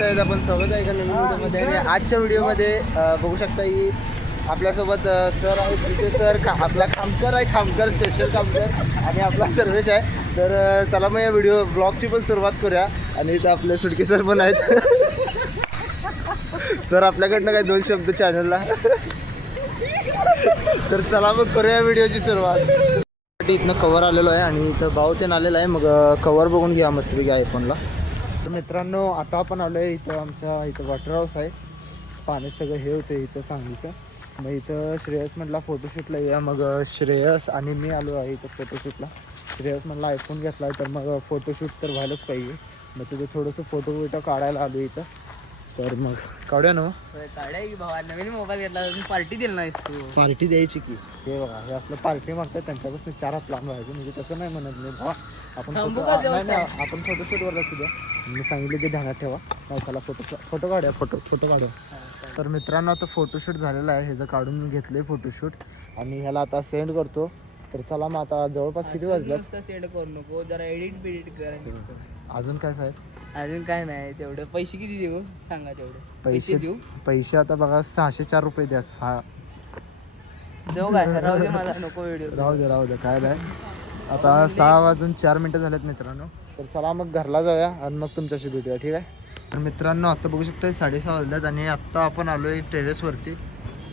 आपण स्वागत आहे का नवीन व्हिडिओमध्ये. आणि आजच्या व्हिडिओमध्ये बघू शकता की आपल्यासोबत सर आहे, तिथे सर आपला खामकर आहे, खामकर स्पेशल खामकर आणि आपला सर्वेश आहे. तर चला मग या ब्लॉगची पण सुरुवात करूया. आणि इथं आपले सुटके सर पण आहेत. सर आपल्याकडनं काय 2 शब्द चॅनलला. तर चला मग करूया व्हिडिओची सुरुवात. इथनं कवर आलेलो आहे आणि इथं भाऊ ते आलेलं आहे. मग कवर बघून घ्या मस्तपैकी आयफोनला. तर मित्रांनो आता आपण आलो आहे इथं, आमच्या इथं वॉटर हाऊस आहे. पाणी सगळं हे होतं इथं सांगलीचं. मग इथं श्रेयस म्हटला फोटोशूटला या. मग श्रेयस आणि मी आलो आहे इथं फोटोशूटला. श्रेयस म्हटलं आयफोन घेतला आहे तर मग फोटोशूट तर व्हायलाच पाहिजे. मग तिथं थोडंसं फोटो काढायला आलो इथं. तर मग काढूया ना. काढाय की भावा, नवीन मोबाईल घेतला पार्टी दिली नाही तू. पार्टी द्यायची की. हे बघा हे असलं पार्टी मागतात त्यांच्यापासून 4 हात लांब व्हायचं. म्हणजे तसं नाही म्हणत मी भावा, आपण आपण फोटोशूटवर लक्ष द्या. मी सांगितलं ते ध्यानात ठेवा. नाही चला फोटो काढूया. फोटो काढूया. तर मित्रांनो आता फोटोशूट झालेलं आहे. ह्याचं काढून मी घेतलं फोटोशूट आणि ह्याला आता सेंड करतो. तर चला मग आता जवळपास किती वाजलं. सेंड करू नको, जरा एडिट कर. अजून काय साहेब. अजून काय नाही. तेवढं पैसे किती देऊ सांगा. तेवढे पैसे आता बघा 604 रुपये द्या. जाऊ काय राहू दे, मला नको व्हिडिओ. राहू दे काय नाही. आता 6 वाजून 4 मिनटं झालेत मित्रांनो. तर चला मग घरला जाऊया आणि मग तुमच्याशी भेटूया. ठीक आहे. तर मित्रांनो आता बघू शकता 6:30 वाजल्यात आणि आत्ता आपण आलो आहे टेरेसवरती.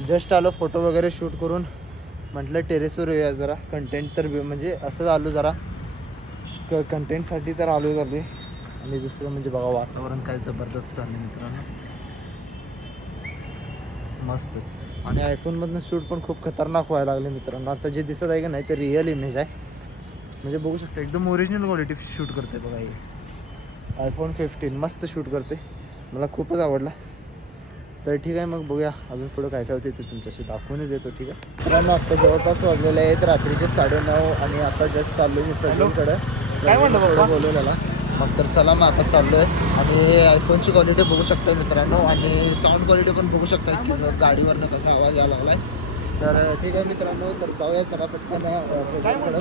जस्ट आलो फोटो वगैरे शूट करून. म्हटलं टेरेसवर येऊया जरा कंटेंट तर म्हणजे असं आलो जरा कंटेंटसाठी तर आलो आहे. आणि दुसरं म्हणजे बघा वातावरण काय जबरदस्त झालं मित्रांनो, मस्तच. आणि आयफोनमधनं शूट पण खूप खतरनाक व्हायला लागले मित्रांनो. आता जे दिसत आहे की नाही ते रिअल इमेज आहे. म्हणजे बघू शकता एकदम ओरिजिनल क्वालिटी शूट करते बघा. हे आयफोन 15 मस्त शूट करते. मला खूपच आवडला. तर ठीक आहे मग बघूया अजून पुढं काय काय होते ते तुमच्याशी दाखवूनच येतो. ठीक आहे मित्रांनो आता जवळपास वाजलेले आहेत रात्रीचे 9:30 आणि आता जस्ट चाललो मी प्रज्वलकडे बोलवलेला. मग तर चला मग आता चाललो आहे. आणि आयफोनची क्वालिटी बघू शकता मित्रांनो आणि साऊंड क्वालिटी पण बघू शकता की गाडीवरनं कसा आवाज यायला लागला आहे. तर ठीक आहे मित्रांनो तर जाऊया चला पटकन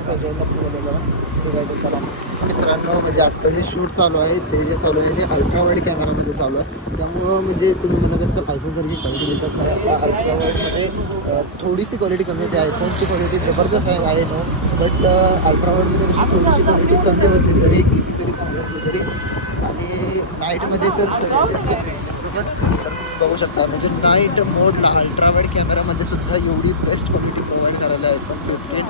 प्रज्वलला बोलवलं. ठीक आहे तर चला मित्रांनो. म्हणजे आत्ता जे शूट चालू आहे ते जे चालू आहे ते अल्ट्रावाईड कॅमेरामध्ये चालू आहे. त्यामुळं म्हणजे तुम्ही म्हणत असाल आयफोनसारखी क्वालिटी दिसत नाही. आता अल्ट्रावाईडमध्ये थोडीशी क्वालिटी कमी होते. आयफोनची क्वालिटी जबरदस्त आहे नो. बट अल्ट्रावाईडमध्ये कशी थोडीशी क्वालिटी कमी होते जरी किती जरी चांगली असली तरी. आणि नाईटमध्ये तर सगळ्याचीच कमी होते बरोबर. तर बघू शकता म्हणजे नाईट मोडला अल्ट्रावाईड कॅमेरामध्ये सुद्धा एवढी बेस्ट क्वालिटी प्रोव्हाइड करायला आयफोन 15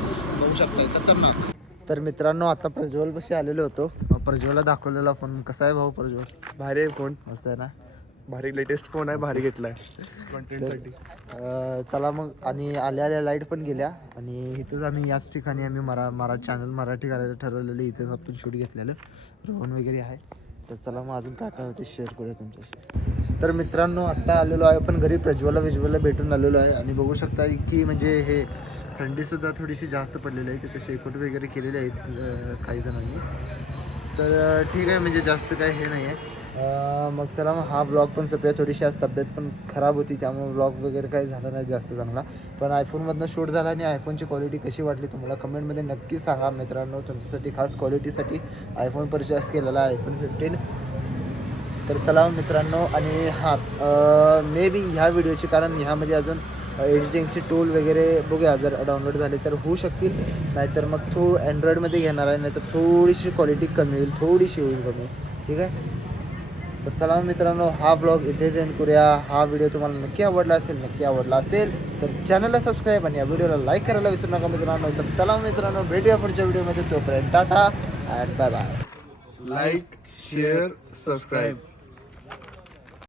बघू शकता खतरनाक. तर मित्रांनो आता प्रज्वलपाशी आलेलो होतो. प्रज्वलला दाखवलेला फोन. कसा आहे भाऊ प्रज्वल. भारी आहे फोन. मस्त आहे ना. भारी लेटेस्ट फोन आहे. भारी घेतला आहे कंटेंटसाठी. चला मग. आणि आल्या लाईट पण गेल्या आणि इथंच आम्ही याच ठिकाणी आम्ही चॅनल मराठी करायचं ठरवलेलं. इथंच आपण शूट घेतलेलं. रोहन वगैरे आहे. तर चला मग अजून काय काय होते शेअर करूया तुमच्याशी. तर मित्रांनो आत्ता आलेलो आहे पण घरी प्रज्वलला भेटून आलेलो आहे. आणि बघू शकता की म्हणजे हे थंडीसुद्धा थोडीशी जास्त पडलेली आहे. तिथे शेकोट वगैरे केलेले आहेत काही जणांनी. तर ठीक आहे म्हणजे जास्त काय हे नाही आहे. मग चला मग हा ब्लॉग पण सध्या थोडीशी आज तब्येत पण खराब होती त्यामुळे ब्लॉग वगैरे काही झाला नाही जास्त चांगला. पण आयफोनमधनं शूट झाला आणि आयफोनची क्वालिटी कशी वाटली तुम्हाला कमेंटमध्ये नक्की सांगा मित्रांनो. तुमच्यासाठी खास क्वालिटीसाठी आयफोन परचेस केलेला आहे आयफोन 15. तर चला मित्रांनो. आणि हां मे बी ह्या व्हिडिओची कारण ह्यामध्ये अजून एडिटिंगचे टूल वगैरे बघूया जर डाउनलोड झाले तर होऊ शकतील. नाहीतर मग अँड्रॉईडमध्ये घेणार आहे. नाहीतर थोडीशी क्वालिटी कमी होईल. थोडीशी होईल कमी. ठीक आहे. तर चला मित्रांनो हा ब्लॉग इथेच एंड करूया. हा व्हिडिओ तुम्हाला नक्की आवडला असेल तर चॅनलला सबस्क्राईब आणि या व्हिडिओला लाईक करायला विसरू नका मित्रांनो. तर चला मित्रांनो भेटूया पुढच्या व्हिडिओमध्ये. तोपर्यंत tata and bye bye. Like share subscribe.